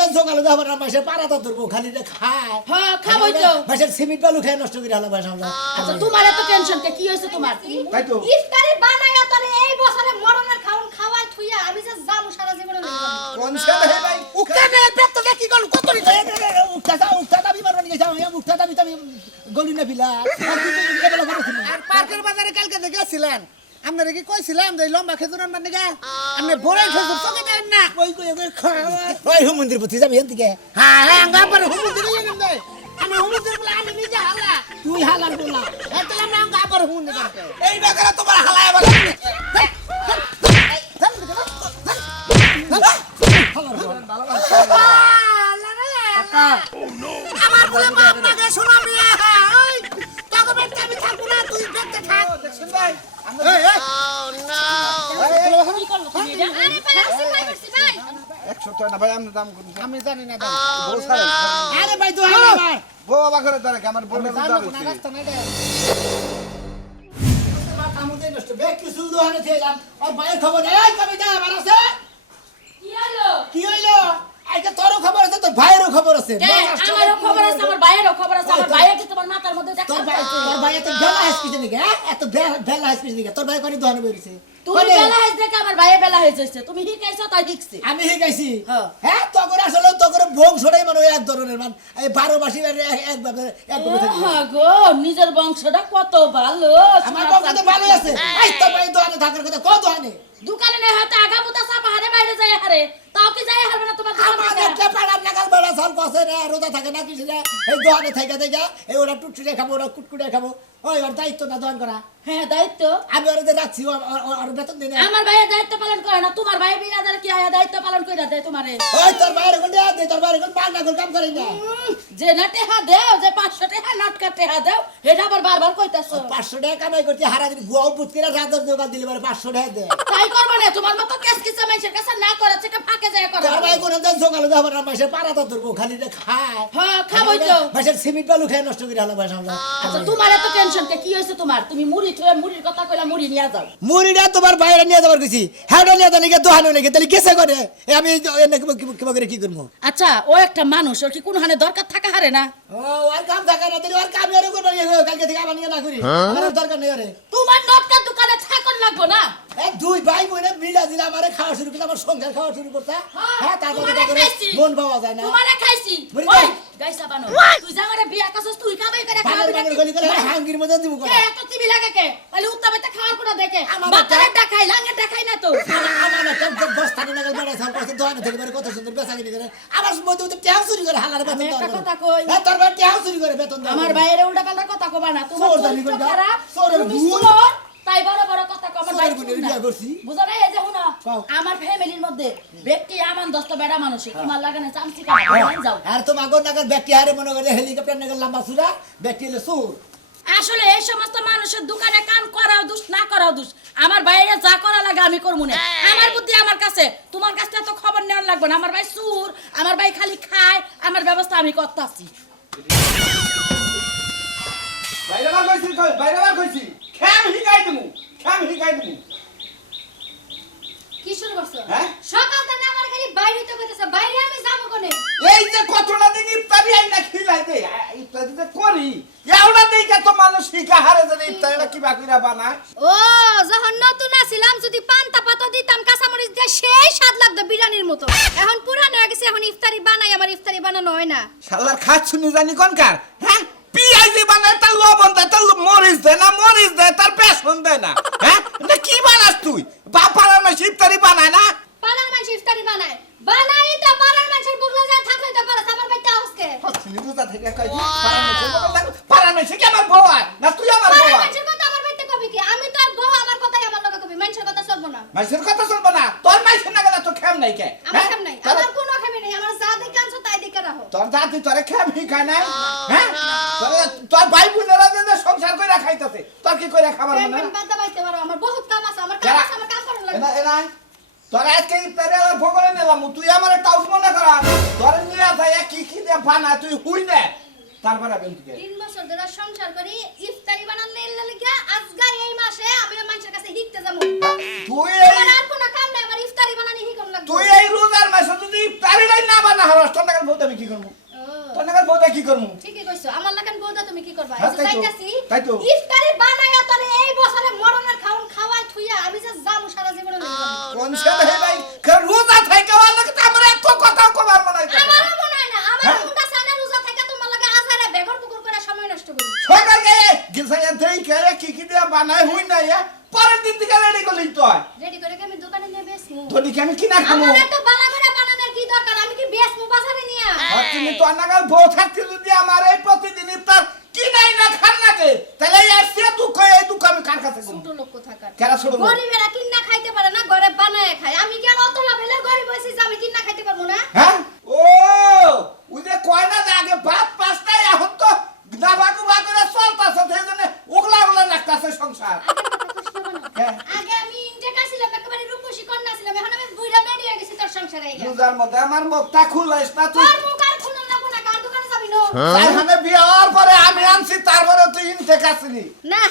দেন সকালে যাবার না মাসে পারাটা ধরবো খালি রে খায় হ্যাঁ খাবই তো মাসের সিমেন্ট বালু খায় নষ্ট করে হালা ভাষা আচ্ছা তোমার এত টেনশন কে কি হইছে তোমার তাই তো ইফতারি বানায়া তোরে এই বছরে মরণের খাওন খাওয়াই থুইয়া আমি যে যাবো সারা জীবনে কোন ছেলে হে ভাই উক্তা নে পেটটা কি করল কত রে উক্তা বিমার বানিয়ে যাও আমি উক্তা দাবি তুমি গলি না বিলা এবেলা করেছিল আর পার্কের বাজারে কালকে দেখেছিলেন আপনারা কি কইছিলাম যে লম্বা খেজুর আনবার নিকে আপনি বড় খেজুর চকে দেন না ওই খাওয়া ওই হুমন্দির প্রতি যাবি এন থেকে হ্যাঁ হ্যাঁ আঙ্গা পরে হুমুন্দির নিয়ে দেন আমি হুমুন্দির বলে আমি নিজে হালা তুই হালার বলা এত আমরা আঙ্গা পরে হুমুন্দির করতে এই বেকারা তোমার হালায় বলা আমার বলে বাপ মাকে শোনা মিয়া ওই তোকে বেটা আমি থাকবো না তুই বেটা থাক দেখছেন ভাই এই কি করলো তুমি এটা আরে ভাই আসি ভাই করছি ভাই 100 টাকা না ভাই আমি দাম করি আমি জানি না দাম আরে ভাই তুই হালা ভাই বউ বাবা করে ধরে আমার বউ না জানো না রাস্তা নাই রে কামুদে নষ্ট বেক কিছু দোহানে ছিলাম আর ভাইয়ের খবর এই কবিতা আমার আছে কি হলো কি হইলো আইটা তোরও খবর আছে তোর ভাইয়েরও খবর আছে আমারও খবর আছে আমার ভাইয়েরও খবর আছে আমার ভাইয়া কি তোমার মাথার মধ্যে তোর দেখা ভাই এত বেলা হাসপিছে নাকি হ্যাঁ এত বেলা হাসপিছে নাকি তোর ভাই কোনি দোহানে বেরিয়েছে তুমি বেলা হইছে দেখে আমার ভাইয়া বেলা হইছে তুমি শিখাইছো তাই দেখছি আমি শিখাইছি হ্যাঁ। হ্যাঁ তখন আসলে তখন বংশটাই মানে এক ধরনের মান এই 12 মাসি একভাবে থাকে হ্যাঁ গো নিজের বংশটা কত ভালো আমার বংশ তো ভালোই আছে এই তোর ভাই দোহানে থাকার কথা কত দোহানে দোকানে নেই হয়তো আগামুতা চাপা হারে বাইরে যায় হারে তাও কি যায় হারবে না তোমার দোকান আমাদের থেকে? কে পাড়ার নাগাল বেড়া সাল কসে রে রোজা থাকে না কিছু না এই দোহানে থেকে দেখা এই ওরা টুটটুটে খাবো ওরা কুটকুটে খাবো ওই ওর দায়িত্ব না দোহান করা হ্যাঁ দায়িত্ব আমি ওরা যে রাখছি ওর বেতন দিই না আমার ভাইয়ের দায়িত্ব পালন করে না তোমার ভাই বিরাদার কি আয়া দায়িত্ব পালন করে দেয় তোমারে ওই তোর বাইরে কোন দেয়া দে তোর বাইরে কোন পাগনা কোন কাম করি না যে না টেহা দেও যে 500 টাকা নাটকা টেহা দেও এটা আবার বারবার কইতাছো 500 টাকা কামাই করতে হারা দিন গোয়াও পুতকিরা রাতের দোকান দিলে পারে 500 টাকা দে তাই করবে না তোমার মতো কেস কিসা মানুষের কাছে না করে থেকে ফাঁকে যায় করে তোর ভাই কোন দিন সকালে যাবার না মাসে পারাটা ধরবো খালি রে খায় হ্যাঁ খাবই তো মাসের সিমেন্ট বালু খায় নষ্ট করে হালা ভাষা আচ্ছা তোমার এত টেনশন কে কি হইছে তোমার তুমি মুড়ি থয়ে মুড়ির কথা কইলা মুড়ি নিয়া যাও মুড়িটা তোমার বাইরে নিয়ে যাবার গেছি হ্যাঁ নিয়ে জানি দোহানো নাকি তাহলে কেসে করে আমি কিবা করে কি করবো আচ্ছা ও একটা মানুষ ওর কি কোন হানে দরকার থাকা হারে না ও আর কাম থাকে না তাহলে আর কাম আরো করবো কালকে থেকে আবার নিয়ে না করি আমার আর দরকার নেই রে তোমার নটকার দোকানে থাকন লাগবো না এই দুই ভাই বোনে মিলা দিলে আমারে খাওয়া শুরু করতে আমার সংসার খাওয়া শুরু করতে হ্যাঁ তারপরে তোমারে তারপরে খাইছি। মন পাওয়া যায় না তোমারে খাইছি মুড়ি ওই খাই। গাইসা বানো তুই জামারে বিয়া কাছস তুই খাবাই করে বাঙাল খাবি বাঙাল গলি করে হাঙ্গির মধ্যে দিব করে এত টিভি লাগে কে বলে উত্তাপে খাওয়ার কোনা দেখে আমার বাতারে দেখাই লাঙ্গে দেখাই না তো আমার একটা বস্তা নিয়ে গেল বড় সাল করতে দোকানে থেকে করে কত সুন্দর বেচা কিনে করে আমার মধ্যে মধ্যে টেহাও চুরি করে হালার বেতন আমি একটা দেওয়ার কথা কথা কই। হ্যাঁ তোর ভাই টেহাও চুরি করে বেতন দেওয়ার আমার কথা। বাইরে উল্টা পাল্টা কথা কবা না তোমার চোর জানি চরিত্র কোনটা? খারাপ চোরের তুমি ভুল। চোর, তাই বড় বড় কথা কবার চোরের বাইরে গুণের শুন না। বিয়া করছি। বুঝো না এই যে হুনা কও। আমার ফ্যামিলির মধ্যে ব্যক্তি আমান দস্ত বেড়া মানুষ তোমার লাগানে চামচি কাটা যাও আর তো মাগর নাগার ব্যক্তি হারে মনে করে হেলিকপ্টার নাগার লম্বা সুরা ব্যক্তি হলে চোর আসলে এই সমস্ত মানুষের দোকানে কাম করাও দুষ না করাও দুষ আমার বাইরে যা করা লাগে আমি করবো না আমার বুদ্ধি আমার কাছে তোমার কাছে এত খবর নেওয়ার লাগবে না আমার ভাই সুর আমার ভাই খালি খায় আমার ব্যবস্থা আমি করতেছি বাইরে বার কইছি খেম হিকাই দিমু কি শুরু করছো হ্যাঁ? সকাল থেকে আমার খালি বাইরে তো কইতেছে বাইরে আমি যাবো কোনে এই যে কতটা দিন ইফতারি আইনা খিলাই দে ইফতারি যে করি এওটা দেইকা তো মানুষ শিখা হারে যে ইফতারিটা কিবা কইরা বানায় ও যখন নতুন আছিলাম যদি পান্তা পাতা দিতাম কাঁচামরিচ দিয়ে সেই স্বাদ লাগতো বিরিয়ানির মতো এখন পুরানো হয়ে গেছে এখন ইফতারি বানাই আমার ইফতারি বানানো হয় না শালার খাত শুনি জানি কোনকার হ্যাঁ পিয়াজি বানায় তার লবণ দেয় তার মরিচ দেয় না মরিচ দেয় তার বেসন দেয় না হ্যাঁ এটা কি বানাস তুই বাপার আমার ইফতারি বানায় না পাড়ার মানুষ ইফতারি বানায় বানাই তো পাড়ার মানুষের বুকলা যা থাকলে তো পারে আমার বাইতে আজকে হচ্ছিলি রোজা থেকে কই পারার মেশে কি আমার বউ আর না তুই আমার বউ পাড়ার আর মানুষের কথা আমার বাইতে কবি কি আমি তো আর বউ আমার কথাই আমার লগে কবি মানুষের কথা চলবো না মাইসের কথা শুনবো না তোর মাইসের না গেলে তো খেম নাই কে আমার কাম নাই আমার কোনো খাবি নাই আমার যা দেখে আনছো তাই দেখে রাখো তোর জাতি তোরে খেম হি খায় না হ্যাঁ তোর ভাই বোনেরা যে সংসার কইরা খাইতাছে তোর কি কইরা খাবার মনে পেমেন্ট না বাদ বাইতে পারো আমার বহুত কাম আছে আমার কাম আছে আমার কাম করা লাগবে এনা এনা তোর আজকে ইফতারে আর ভগলে নিলাম তুই আমার টাউস মনে করা তোর নিয়ে যায় কি কি দে বানা তুই হুই না তারপরে আমি তুই 3 বছর ধরে সংসার করি ইফতারি বানালে লাগা আজগা এই মাসে আমি মানুষের কাছে হিকতে যাবো তুই আমার আর কোনো কাম নাই আমার ইফতারি বানানি হিকন লাগবে তুই এই রোজার মাসে যদি ইফতারিটাই না বানা হরস তোর নাগাল বউটা আমি কি করবো তোর নাগাল বউটা কি করবো ঠিকই কইছো আমার লাগান বউদা তুমি কি করবা হ্যাঁ, এই যে তাই তো, চাইতাছি তাই তো। ইফতারি বানায়া তোরে এই বছরে মরণের খাওন খাওয়াই থুইয়া আমি যে জামু সারা জীবনে কোন সাথে হে ভাই রোজা থেকে ওয়ালা কি আমার এত কথা কবার মনে হয় আমারও মনে হয় না আমার হ্যাঁ? মুন্ডা সানা রোজা থেকে তোমার লাগে আজারে বেগর পুকুর করে সময় নষ্ট করি সকাল গিয়ে গিলসাইয়া দেই কে কি দিয়া বানাই হই না ইয়া পরের দিন থেকে রেডি করলি তো রেডি করে কি আমি দোকানে নিয়ে বেচমু ধনি কি আমি কিনা খামু আমার এত বালা করে বানানোর কি দরকার আমি কি বেচমু বাজারে নিয়া আর তুমি তো নাগাল বউ থাকতে যদি আমার এই প্রতিদিন ইফতার কিনাই না খান লাগে তাহলে এসে দুঃখ এই দুঃখ আমি কার কাছে ছোট লোক কোথাকার কেরা ছোট লোক? গরিবেরা কিন্না খাইতে পারে না ঘরে বানায় খায় আমি কি আর অত লাভের গরিব হইছি যে আমি কিন্না খাইতে পারবো না হ্যাঁ ও ওই যে কয় না যে আগে ভাত পাঁচটায় এখন তো দাবাকু বাকুরে চলতাছে সেজন্য ওগলা ওগলা লাগতাছে সংসার হ্যাঁ। আগে আমি ইন্ডিয়া ছিলাম একেবারে রূপসী কন্যা ছিলাম এখন আমি বুইড়া বেড়ি হয়ে গেছি তোর সংসারে আইয়া রোজার মধ্যে আমার মুখটা খুলাইস না তুই তোর মুখ আর খুলন লাগবো না কার দোকানে যাবি নো তাইখানে বিয়ে হওয়ার পরে আমি আনছি তারপরে তুই ইনতে কাছিলি না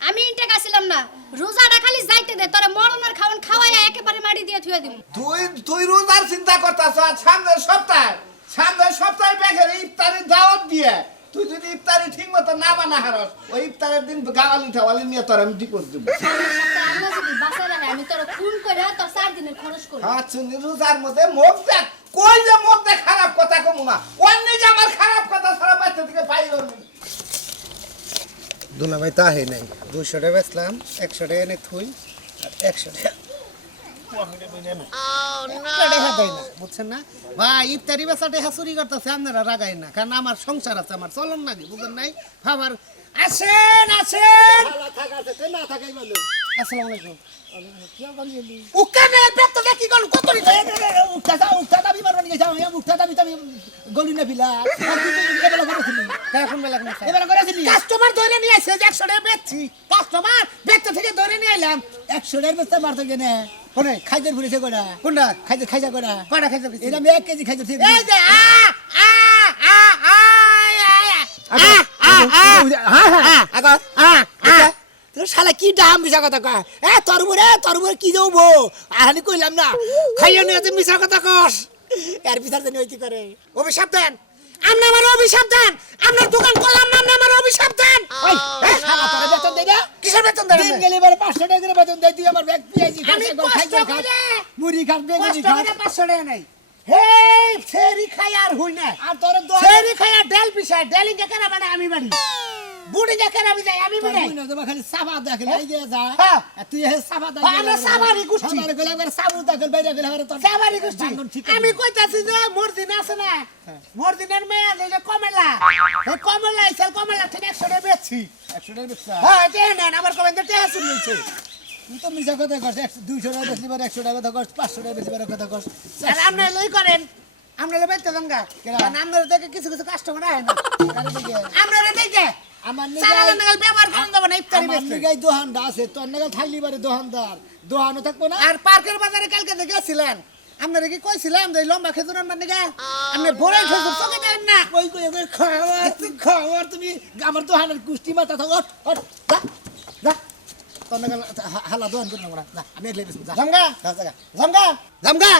আমি ইন্ডিয়া ছিলাম না রোজাটা খালি যাইতে দে তোরে মরণের খাওন খাওয়াইয়া একেবারে মাটি দিয়ে থুয়ে দিমু তুই রোজার চিন্তা করতাছ আর সামনের সপ্তাহে বেগের ইফতারি দাওয়াত দিয়ে তুই যদি ইফতারি ঠিক মতো না বানা হারস ওই ইফতারের দিন গাওয়ালি ঠাওয়ালি নিয়ে তোর আমি ডিপোজ দেবো আল্লাহ যদি বাঁচায় রাখে আমি তোর খুন করে তোর 4 দিনের খরচ করব আচ্ছা রোজার মধ্যে মুখ দেখ কই যে মুখ দেখ খারাপ কথা কমু না অন্য যে আমার খারাপ কথা সারা বাচ্চা থেকে পাই দুলা ভাই তাহে নাই 200 টাকা বেচলাম 100 টাকা এনে থুই আর 100 টাকা বুঝছেন না ভাই ইফতারি বেচাটে হাসুরি করতেছে আপনারা রাগাই না কারণ আমার সংসার আছে আমার চলন নাকি বুঝেন নাই ভাবার আসেন আসেন আসসালামু আলাইকুম উকানে পেট তো কি করল কত রে উঠা বিমান নিয়ে যাও আমি উঠা দাবি তুমি গলি না বিলা আর তুই এবেলা করেছিলি এখন বেলা কোন এবেলা করেছিলি কাস্টমার ধরে নিয়ে আসে 100 টাকা বেচছি কাস্টমার বেচতে থেকে ধরে নিয়ে এলাম 100 টাকার বেচতে মারতো কেনে কোনে খাইদের ঘুরেছে কোনা কোনটা খাইজা কোনা কয়টা খাইতে এটা আমি 1 কেজি খাইতে ঠিক এই যে তোর শালা কি দাম মিছা কথা কয় তরমুরে কি দেবো আহানি কইলাম না খাইয়া নিয়ে মিছা কথা কস এর বিচার জানি হইতে করে অভিশাপ দেন আপনি আমার অভিশাপ দেন আপনার দোকান করলাম না আপনি আমার অভিশাপ দেন ওই শালা তোর বেতন দেই না কিসের বেতন দেন দিন গেলে এবারে 500 টাকা করে বেতন দেই তুই আমার ব্যাগ পিয়াজি আমি কষ্ট করে মুড়ি খাস বেগুনি কষ্ট খাস করে 500 টাকা নাই হে ফেরি খাই আর হই না আর তোর ফেরি খাই আর ডেল পিছায় ডেলিং কে কেনা বাড়ি আমি বাড়ি বুড়ি কে কেনা আমি যাই আমি বাড়ি খালি সাবা দেখে নাই গিয়ে যা হ্যাঁ। আর তুই হে সাবা দেখে আমরা সাবারি গোষ্ঠী। সাবারি গেলে একবার সাবু দেখে বাইরে গেলে আবার তোর সাবারি গোষ্ঠী বান্ধন ঠিক আমি কইতাছি যে মর্দিন আছে না মর্দিনের মেয়ে যে কমলা এই কমলা ইসল কমলা থেকে 100 টাকা বেচছি 100 টাকা বেচছা হ্যাঁ এটা নেন আমার কমেন্ট টাকা শুন লইছে তুই তো মিছা কথা কস 200 টাকা বেশি বার 100 টাকা কথা কস 500 টাকা বেশি বার কথা কস আর আপনি লই করেন আমরা বেচতে জানগা কারণ আপনারা দেখে কিছু কিছু কাস্টমার আয় না আরে দেখে আপনারা দেখে আমার সারা নিগাই নাগাল ব্যবহার করেন যাব না ইফতারি আমার বেচতে নিগাই দোহানটা আছে তোর নাগাল থাকলি বারে দোহানদার দোহানো থাকবো না আর পার্কের বাজারে কালকে গেছিলেন আপনারা কি কইছিলাম যে লম্বা খেজুর আনবার নিগা আপনি বড় খেজুর চোখে দেন না কই খাওয়ার তুমি আমার দোহানের কুষ্টি মাথা থাক ওঠ যা যা তোর নাগাল হালা দোহান করনা মোড়া যা আমি এলে বেশ যা জামগা যা জায়গা জামগা জামগা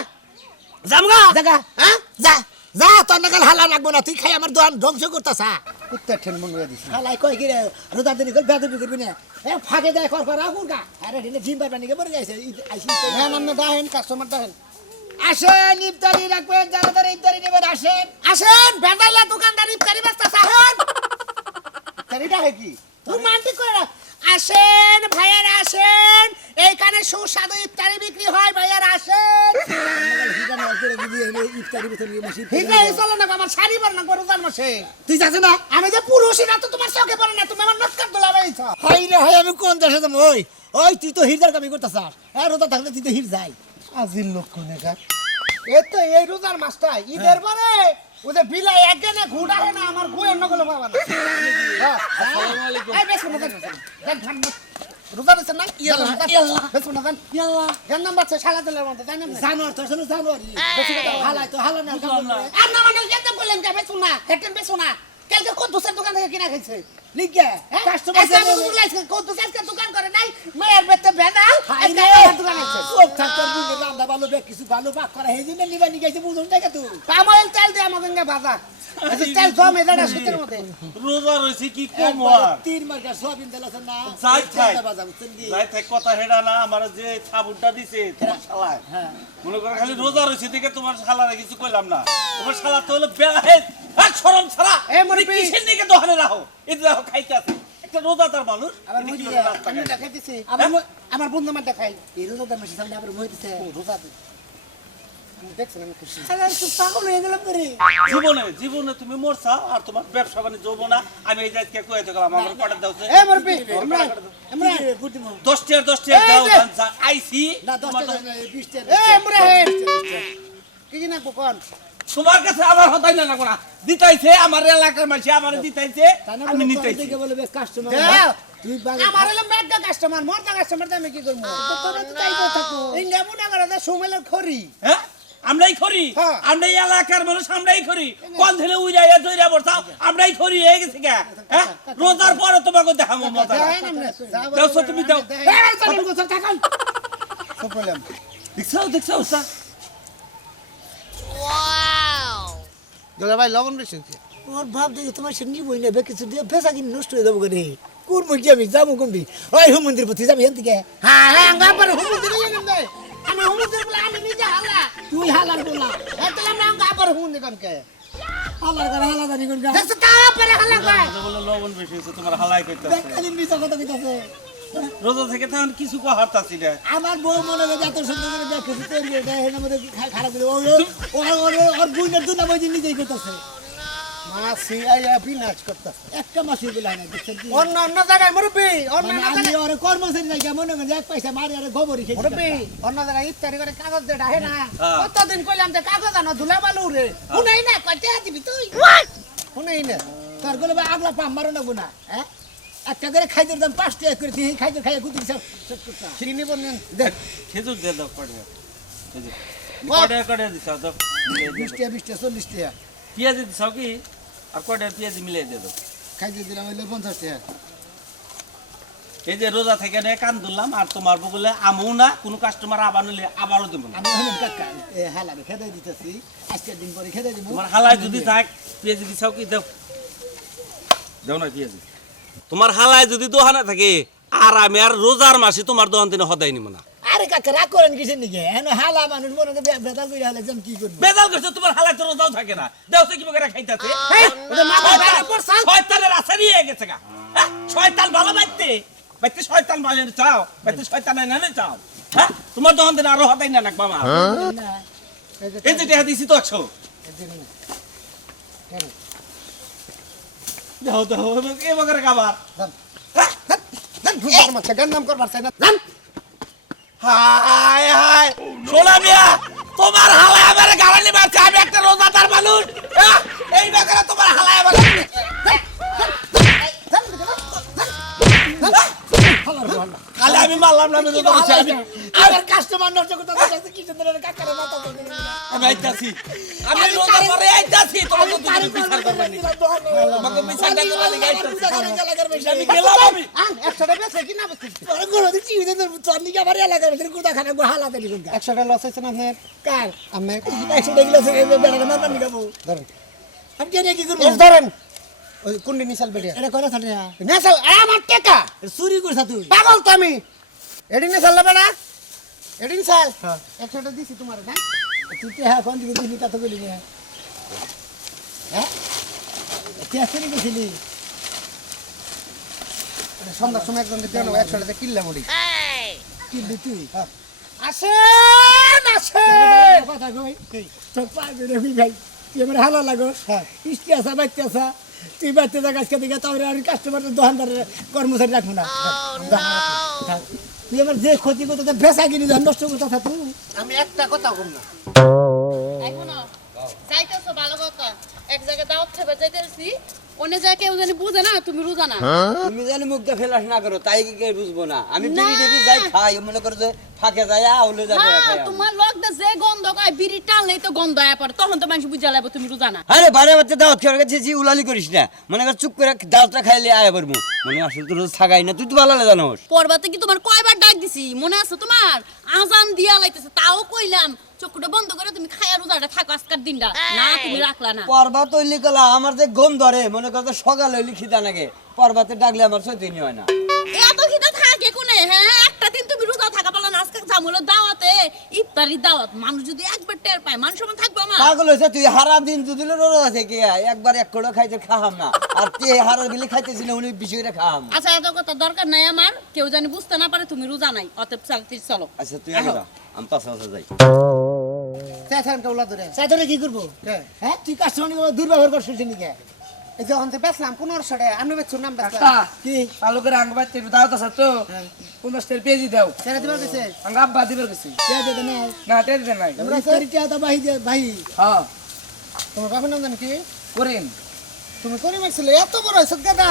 জামগা জায়গা হ্যাঁ যা যা তোর নাগাল হালা লাগবো না তুই খাই আমার দোহান ধ্বংস করতাছা কুত্তা ঠেন মন করে দিছি হালাই কই কি রে রোদা দিন কল বেদবি করবি না এ ফাঁকে দেয় কর রাখুন কা আরে দিনে জিম পারবা নিকে মরে গেছে আইসি হ্যাঁ আপনি দাহেন কাস্টমার দাহেন আসেন ইফতারি রাখবেন যারা তারা ইফতারি নেবেন আসেন আসেন বেদাইলা দোকানদার ইফতারি বেচতা সাহেন ইফতারিটা হয় কি রোমান্টিক করে রাখ। আসেন ভাইয়ার আসেন এইখানে সুস্বাদু ইফতারি বিক্রি হয় ভাইয়ার আসেন ইফতারি বেতন হিগা চলো না আমার শাড়ি পর না রোজার মাসে তুই যাচ্ছে না আমি যে পুরুষই না তো তোমার চোখে পড়ে না তুমি আমার নটকার দোলা বাইছ হাই রে হাই আমি কোন দেশে যাবো ওই ওই তুই তো হিরদার কামি করতেছ হ্যাঁ রোজা থাকলে তুই তো হির যাই আজিল লক্ষ্য নেগা এ তো এই রোজার মাসটা ঈদের পরে ওদের বিলাই একজনে ঘুড়া হয় না আমার গুয়ের নগলে পাবা না হ্যাঁ আসসালামু আলাইকুম এই বেশ না দেখ ধান রোজা দিছেন না ইয়াল্লাহ বেশ না দেন ইয়াল্লাহ জান নাম্বার আছে শালা দিলের মধ্যে জানেন না জানুয়ারি তো শুনো জানুয়ারি বেশি কথা হালাই তো হালা না আর না মানে যেতে বললেন কে বেশ না হেটেন বেশ না কালকে কদ্দুসের দোকান থেকে কিনা খাইছে লিখে হ্যাঁ? কাস্টমার আজকে আমার কুকুর লাইছে, কদ্দুস আজকে দোকান করে নাই, মেয়ের বেতে বেনাল, আজকে আমার দোকান আছে। সব থাকতার বুঝে রান্না ভালো বেশ কিছু ভালো পাক করা এই জন্য নিবা নিগাইছে বুঝুন না তুই পামাইল তেল দিয়ে আমাকে ইঙ্গা বাজা। আচ্ছা, তেল জমে দাঁড়া শীতের মধ্যে। রোজা রয়েছে কি কম একবারে আর 3 মার্কা সোয়াবিন তেল আছে না যাই খাই। বাজার বুঝছেন কি যাই থাক কথা হেডা না আমার যে সাবুনটা দিছে তোমার শালায় হ্যাঁ মনে করো খালি রোজা রয়েছে দেখে তোমার শালারে কিছু কইলাম না তোমার শালা তো হলো বেলাহেজ আর শরম ছাড়া এ মুরব্বি। তুমি কিসের দিকে দোকানে রাখো এই দেখো খাইতে আছে একটা রোজাদার মানুষ আবার এদিকে মুড়ি কিভাবে রাস্তা আমি খায়? দেখাইতেছি, আবার আমার বন্ধু আমার দেখাই। এই রোজাদার মাসে সামনে আবার মইতেছে রোজাতে আমি দেখছেন আমি খুশি। আরে তুই পাগল হয়ে গেলাম করে জীবনে তুমি মরছা আর তোমার ব্যবসা বাণিজ্য হবো না আমি এই যাইতে কইতে গেলাম আমার কটা দাওছে এ মুরব্বি, আমরা আমরা বুঝিমু 10 টাকা এই দাও যে। যা আইছি না 10 তোমার টাকা তো- না 20 টাকা এ আমরা হে কি কি না কোন তোমার কাছে আবার হতাই না না দিতাইছে আমার এলাকার মানুষ আমারে দিতাইছে আমি নিতাইছি থেকে বলে বেশ কাস্টমার দাও। তুই বাগে আমার হলো মেডা কাস্টমার, মর্দা কাস্টমার আমি কি করব? তোরা তো তাই করে থাকো এই লেবু না করে সুমেলের খড়ি। হ্যাঁ আমরাই করি হ্যাঁ। আমরাই এলাকার মানুষ আমরাই করি কোন ধরে উইরাইয়া দইরা বসা আমরাই করি হয়ে গেছে কে হ্যাঁ রোজার পরে তোমাকে দেখাবো মজা দেখেন আপনি, যা বলবেন দাও, তুমি দাও। আমি দেখাই। এই চালু কথা থাকান তো বললাম। দেখছো ওস্তা দাদা ভাই লবণ বেশি হচ্ছে। ওর ভাব দেখে তোমার সঙ্গে বই নেবে কিছু দিয়ে ফেসা কিনে নষ্ট হয়ে যাবো করে কোন মুখি আমি যাবো কোনটি ওই হুমন্দির প্রতি যাবি এন থেকে হ্যাঁ হ্যাঁ আমরা আবার হুমুদের গেলাম দে। আমি হুমুদের বলে আমি নিজে হালা। তুই হালার বলা তাহলে আমরা আবার হুমুদের কানকে। হালার করে হালা জানি কোন গা দেখছো তা পরে হালা কয়। বলে লবণ বেশি হয়েছে তোমার হালাই করতে আছে খালি মিছা কথা কইতাছে রোজা থেকে তখন কিছু কো হারতাছি না আমার বউ মনে করে এত সুন্দর করে দেখেছি তৈরি করে দেয় এর মধ্যে খারাপ করে ওর বুইনের দুনা বই নিজেই করতেছে মাসি আইয়া বিনাশ করতেছে। একটা মাসি বলে না দেখছেন কি অন্য অন্য জায়গায় মুরব্বি, অন্য মানে অন্য আমি জায়গায় ওরে কর্মচারী নাই মনে করে এক পয়সা মারি আরে গোবরই খেয়ে মুরব্বি, অন্য জায়গায় ইফতারি করে কাগজ দিয়ে ডাহে না। হ্যাঁ। কতদিন কইলাম যে কাগজ আনো ধুলা বালু রে। শুনেই না কয়টা দিবি তুই? শুনেই না। তোর গুলো আগলা পাম মারো না গুনা হ্যাঁ একটা করে খাইতে দাম 5 টাকা করে দিয়ে খাইতে খাইয়ে গুদি সব চিনি বললেন খেজুর দিয়ে দাও কড়ে কড়ে কড়ে দিছাও দাও 20 টাকা 20 টাকা 40 টাকা পেঁয়াজ দিছাও কি আর কড়ে পেঁয়াজ মিলাই দিয়ে দাও খাইতে দিলাম হইলো 50 টাকা এই যে রোজা থেকে নে কান ধরলাম আর তোমার বলে আমও না কোনো কাস্টমার আবার নিলে আবারও দেবো না আমি হলাম কাকা এ হালারে খেতে দিতেছি আজকের দিন পরে খেতে দিব তোমার হালায় যদি থাক পেঁয়াজ দিছাও কি দাও দাও না পেঁয়াজ তোমার হালায় যদি দোহানা থাকে আর আমি আর রোজার মাসে তোমার দোকান থেকে হদাই নিব না আরে কাকা রাগ করেন কিসের নিকে এনে হালা মানুষ মনে বেদাল করে হালে যেন কি করব বেজাল করছে তোমার হালায় তো রোজাও থাকে না দেও তো কি বকরা খাইতাছে এই ওটা মাথা বাইরে পড়ছাল। শয়তানের আসারি হয়ে গেছে গা হ্যাঁ? শয়তান ভালো বাইতে বাইতে শয়তান মানে চাও বাইতে শয়তান এনে চাও হ্যাঁ তোমার দোকান থেকে আরো হদাই না নাক বাবা না এই যে টাকা দিছি তো 100 দাও দাও এ বকরা খাবার দেন ভুজার মাছ গান নাম করবার চাই না। দেন। হায় হায় সোনা মিয়া তোমার হালায় আমার গাড়ালি মারছে আমি একটা রোজাদার মানুষ হ্যাঁ? এই বকরা তোমার হালায় আমার কালে আমি মারলাম না আমি রোজা করছি আমি আমার কাস্টমার নষ্ট করতে যাচ্ছে কি সুন্দর কাকারে মাথা ধরে আমি আইতাছি আমি রোজা করে আইতাছি তোমাকে তো তুমি বিচার করবে না তোমাকে বিচার করবে না আইতাছি আমি গেলাম আমি আন 100 টাকা বেচে কি না বেচছিস? 100 টাকা লস হইছে না আপনার? আমি ধরেন ওই কুন্ডি নিসাল বেড়িয়া নেসাল আমার টাকা চুরি করছ তুই পাগল তো আমি এডি নেসাল না বেড়া এডি নেসাল 100 টাকা দিছি তোমার না তুই হ্যাঁ কোন দিকে দিলি কত বলি হ্যাঁ তুই গেছিলি সন্ধ্যার সময় একজন দিতে 100 টাকা কিনলা মুড়ি কিনলি তুই আসেন আসেন কথা কই তোর পাবে রে ভাই তুই আমার হালা লাগোস হ্যাঁ। ইস্টি আসা বাইতে আসা তুই বাইতে যা গাছকে দিকে তাহলে আর কাস্টমারের দোকানদারের কর্মচারী রাখবো না তুই আমার যে ক্ষতি করতে ভেসা কিনি যখন নষ্ট করতে তুই আমি একটা কথা কম না এখনো যাইতেছো ভালো কথা এক জায়গায় দাওয়াত খেতে যাইতেছি ওনে যায় কেউ জানি বুঝে না তুমি রোজা না তুমি জানি মুখটা ফেলাস না করো তাই কি কেউ বুঝবো না আমি না। বিড়ি টিড়ি যাই খাই মনে করো যে ফাঁকে যাই আউলে যাবো হ্যাঁ তোমার লগদা যে গন্ধ কয় বিড়ি টানলেই তো গন্ধ আয়া পড়ে তখন তো মানুষ বুঝা লাগবে তুমি রোজা না আরে বাইরে বাচ্চা দাওয়াত খেয়ে গেছে জি উলালি করিস না মনে কর চুপ করে দাওয়াতটা খাইলে আয়া পারবো মনে আসলে তো রোজ থাকাই না তুই তো ভালো জানোস পর্বাতে কি তোমার কয়বার ডাক দিছি মনে আছে তোমার আজান দিয়া লাইতেছে তাও কইলাম চোখটা বন্ধ করে তুমি খায়া রোজাটা থাকো আজকের দিনটা না তুমি রাখলা না পর্বা তৈলি কলা আমার যে গম ধরে মনে কর যে সকালে হইলে খিদা নাগে পর্বাতে ডাকলে আমার সত্যি হয় না এত খিদা থাকে কোনে হ্যাঁ একটা দিন তুমি রোজা থাকা পারলা না আজকে জামুলো দাওয়াতে ইফতারি দাওয়াত মানুষ যদি একবার টের পায় মানুষ সমান থাকবে আমার পাগল হয়েছে তুই হারা দিন যদি রোজা থেকে একবার এক কোড়ো খাইতে খাহাম না আর তুই হারা বিলি খাইতেছি না উনি বেশি করে খাহাম আচ্ছা এত কথা দরকার নাই আমার কেউ জানি বুঝতে না পারে তুমি রোজা নাই অতএব চলো আচ্ছা তুই আগে যা, আমি পাশে পাশে যাই চেঁচান কেউলা ধরে চাইতে কি করবো কে? হ্যাঁ তুই কাস্টমার দুর্ব্যবহার করছিস নাকি এই যখন তো বেচলাম 1500 টাকা আমি বেচুর নাম বেচলাম তা কি আলু করে আঙ্গ বাইতে দাও তো তো 50 টাকা পেজি দাও ছেড়ে দিবার গেছে আঙ্গ আব্বা দিবার গেছি কে দে না না টের দেন নাই আমরা ইফতারিটা তো ভাই ভাই হ্যাঁ তোমার বাবার নাম জানি কি করেন তুমি করে মারছিলে এত বড় হইছত গাদা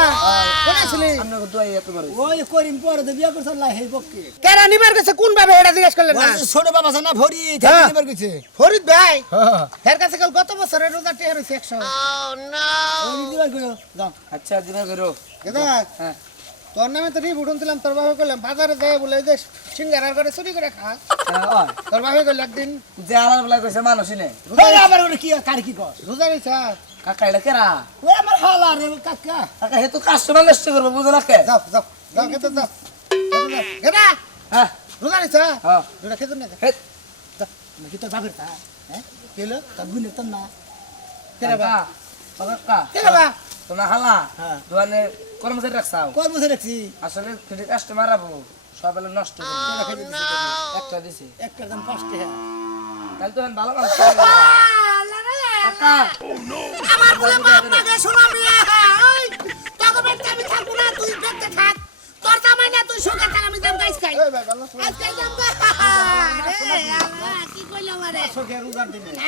কোনাইছিলে আমরা দোয়াই এত বড় ওই করিম পরে তো বিয়া করছ আল্লাহ হেই বককে কেরা নিবার গেছে কোন ভাবে এটা জিজ্ঞেস করলেন না ছোট বাবা আছে না ভরি হ্যাঁ। নিবার কইছে ফরিদ ভাই হ্যাঁ হের কাছে কাল গত বছরের রোজা টেহার হইছে 100 ওই নিবার কইও যাও আচ্ছা দিবা করো গাদা হ্যাঁ তোর নামে তো রিপ উঠুন দিলাম তোর বাবা কইলাম বাজারে যাই বলে এই যে সিঙ্গারার করে চুরি করে খা তোর বাবা কইল একদিন যে আলার বলা কইছে মানুষ নে ওই আবার ওরে কি কার কি কর রোজা রইছা কাকা এটা কেরা ওই আমার হালা রে কাকা কাকা হে তো কাস্টমার নষ্ট করবে বুঝো না কে যাও যাও যাও খেতে যাও গাদা হ্যাঁ রোজা রইছা হ্যাঁ রোজা খেতে না হে নাকি তোর বাপের তা হ্যাঁ কেলো তার গুনে তো না কেরা বা কাকা কেরা বা তোমরা হালা হ্যাঁ। দোয়ানে কর্মচারী রাখছাও কয় বছর রাখছি আসলে কিন্তু কাস্টমার আবো সব এলো নষ্ট করে একটা দিছি একটা দাম 5 টাকা তাহলে তো ভালো মানুষ কাকা আমার বলে বাপ মাগে শোনাবি ওই তোকে বেতে আমি থাকবো না তুই বেতে থাক তোর জামাই না তুই সুখে থাক আমি দাম গাইস খাই আজকে দাম কি কইলাম আরে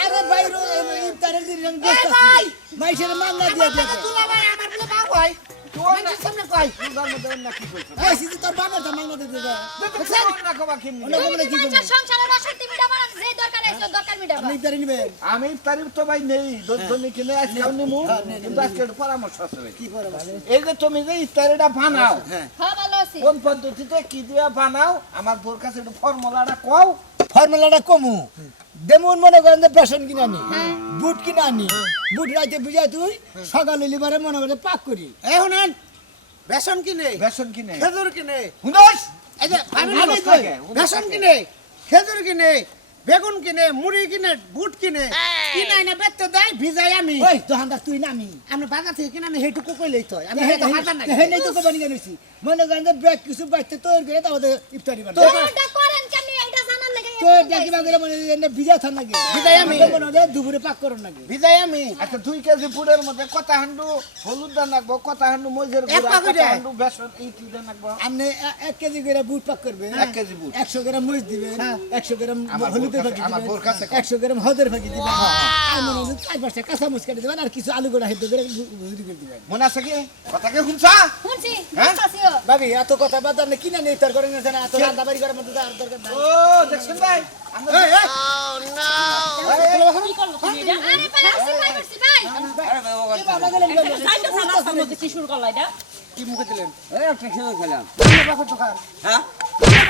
আরে ভাই রো ইফতারের দিন আমি ব্যস্ত ভাই! আছি মাইশের মাংনা দিয়ে দিয়ে তুলা ভাই আমার বলে বাপ হয় তুই সামনে কই কইছি যে তোর বাপের তা মাংনা দিয়ে দে অন্য কোমরে কি করব সংসারের অশান্তি মিটা বানান যে দরকার আছে দরকার মিটা আপনি ইফতারি নিবেন আমি তারিখ তো ভাই নেই দোনি কিনে আজকাল নিমু কিন্তু আজকে একটা পরামর্শ আছে ভাই। কি করে ভাই এই যে তুমি যে ইফতারিটা বানাও হ্যাঁ ভালো আছি কোন পদ্ধতিতে কি দিয়ে বানাও আমার বোর কাছে একটু ফর্মুলাটা কও ফর্মুলাটা কমু যেমন মনে করেন যে বেসন কিনে আনি বুট কিনে আনি বুট রাইতে বুঝাই তুই সকালে লিবারে মনে করে পাক করি এই শুনেন বেসন কিনে বেসন কিনে খেজুর কিনে হুনস এই যে আমি আমি কই কই? বেসন কিনে খেজুর কিনে বেগুন কিনে মুড়ি কিনে বুট কিনে কিনে না বেতে দেয় ভিজাই আমি ওই দোকানদার তুই নামি আমি বাজার থেকে কিনে আমি হেটুকু কইলেই তো আমি হেটা হাজার না হে নেই তো কোবানি গেছি মনে করেন যে ব্যাগ কিছু বাইতে তোর করে তাহলে ইফতারি বানাবো এটা করেন কেন এটা জানার লাগে তো দেখি বাগরে মনে এনে ভিজা থান নাকি ভিজাই আমি। মনে হয় দুপুরে পাক করন নাকি ভিজাই আমি আচ্ছা 2 কেজি পুরের মধ্যে কত হান্ডু হলুদ দান রাখবো কত হান্ডু মরিচের এক গুঁড়া পাক কত হইছে। হান্ডু বেসন এই কি দান রাখবো আপনি 1 কেজি করে বুট পাক করবে 1 কেজি বুট 100 গ্রাম মরিচ দিবেন 100 গ্রাম আমার হলুদের বোর কাছে- ফাঁকি আমার দিবেন বোর কাছে 100 গ্রাম হলুদের ফাঁকি দিবেন আর মনে হয় 4-5টা কাঁচা মরিচ কেটে দিবেন আর কিছু আলু গোড়া হেদ্দ করে ভুজি করে দিবেন মনে আছে কি কথা কি শুনছা শুনছি হ্যাঁ? বুঝতাছিও ভাবি এত কথা বাদ আপনি কিনা নেই তোর করে নিয়েছেন এত রান্না বাড়ি করার মধ্যে তো আর দরকার নাই ও দেখছেন ভাই আমরা কি করবো তুমি এটা আরে ভাই আসি ভাই করছি ভাই আমরা গেলাম সাইডে রাস্তার মধ্যে কি শুরু করলা এটা কি মুখে দিলেন এই একটা খেয়ে খেলাম বাবার দোকান হ্যাঁ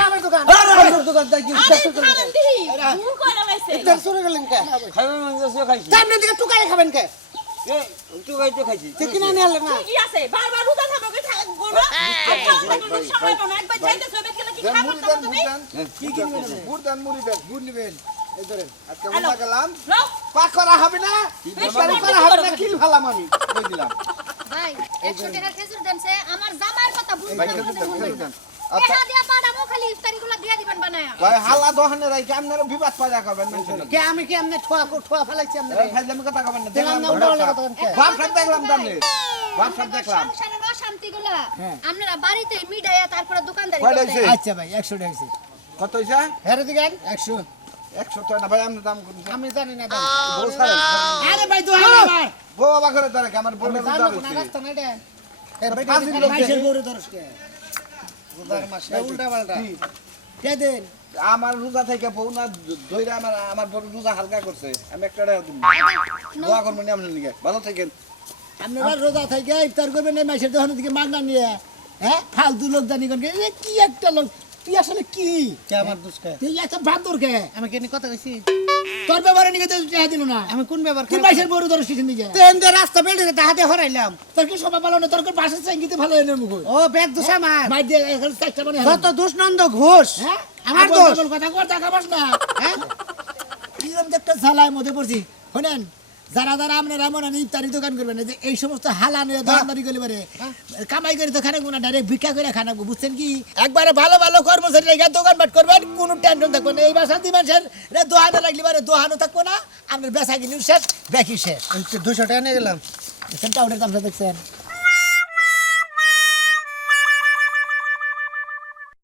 বাবার দোকান আমার দোকান তাই কি আরে খাবেন দিহি ভুল করে লাইছে তোর শুরু করলেন কে খাইবে মানে খাইছি সামনে দিকে টুকাই খাবেন কে এই তুই খাইতে খাইছি তুই কিনে নিয়ে আনলেন না কি আছে বারবার রোজা থাকবে থাকবো না সময় পাও না একবার চাইতে হবে কেন কি দেন খাবো মুড়ি দেন তুমি কি কিনবেন বুট দেন মুড়ি দেন বুট নেবেন এই ধরেন আজকে মনে গেলাম লোক পাক করা হবে না ইফতারি করা হবে না কিল ফেলাম আমি কই দিলাম ভাই 100 টাকা খেজুর দেনছে আমার জামাইয়ের কথা ভাই বুঝতে খেতে দেন খেতে দেন এটা দিয়া পাড়ামো খালি ইফতারিগুলো দিয়া দিবেন বানায়া ভাই হালা দোকানে রাই আপনারা বিবাদ পাজা করবেন না কে আমি কি আমনে ঠোয়া ফেলাইছি আমনে ফাইজলামি কথা করবেন না দেখলাম দেখলাম না ওটা কথা কে বাপ সাথে দেখলাম দামনে বাপ সাথে দেখলাম সংসারের অশান্তিগুলো আপনারা বাড়িতে মিডাইয়া তারপরে দোকানদারি কয়টা করতে হইছে? আচ্ছা ভাই 100 টাকা হইছে কত হইছে হেরে দিকেন 100 100 টাকা না ভাই আপনি দাম করুন আমি জানি না দাম বউ ছাড়েন আরে ভাই দোহান আমার বউ অবাক করে তারা কি আমার বউ আমরা রোজা জানো না রয়েছে। রাস্তা নাই রে এ বেটা ফাঁসি খালি লোক মাইসের বউরে দরজকে রোজার মাস উল্টা পাল্টা কি? কে দেন আমার রোজা থেকে বউ না ধইরা আমার বউ রোজা হালকা করছে আমি একটা দিব দোয়া করবো নি আপনার দিকে ভালো থাকেন আপনারা রোজা থেকে ইফতার করবেন এই মাইসের দোকানের দিকে মাগনা নিয়ে হ্যাঁ ফালতু লোক জানি কোন কি একটা লোক তুই আসলে কি কে আমার দুষ্কে তুই একটা বান্দর কে আমি কেন কথা কইছি তোর ব্যাপারে নিকে তো টাকা দিল না আমি কোন ব্যাপার তুই মাইসের বউরে দরজ কিছেন দিকে তেন দে রাস্তা বেড়ে হাতে হরাইলাম তোর কি সবাই ভালো না তোর বাসা চাইতে ভালো এনে মুখ ও ব্যাগ দোষ আমার মাই দিয়ে এখন চেষ্টা মানে যত দোষ নন্দ ঘোষ হ্যাঁ আমার আবল দোষ তাবল কথা কর টাকা পাস না হ্যাঁ কিরম যে একটা ঝালায় মধ্যে পড়ছি শুনেন যারা যারা আপনারা মনে হয় ইফতারি দোকান করবেন এই যে এই সমস্ত হালা নিয়ে দোকানদারি করলে পারে কামাই করে তো খানা না ডাইরেক্ট ভিক্ষা করে খানা বুঝছেন কি একবারে ভালো ভালো কর্মচারী রেখে দোকান পাট করবেন কোনো টেনশন থাকবে না এই বাসা দিবেন দোহানো লাগলে পারে দোহানো থাকবো না আপনার বেচা কিনি শেষ ব্যাকি শেষ 200 টাকা নিয়ে গেলাম দেখছেন টাউনের দামটা দেখছেন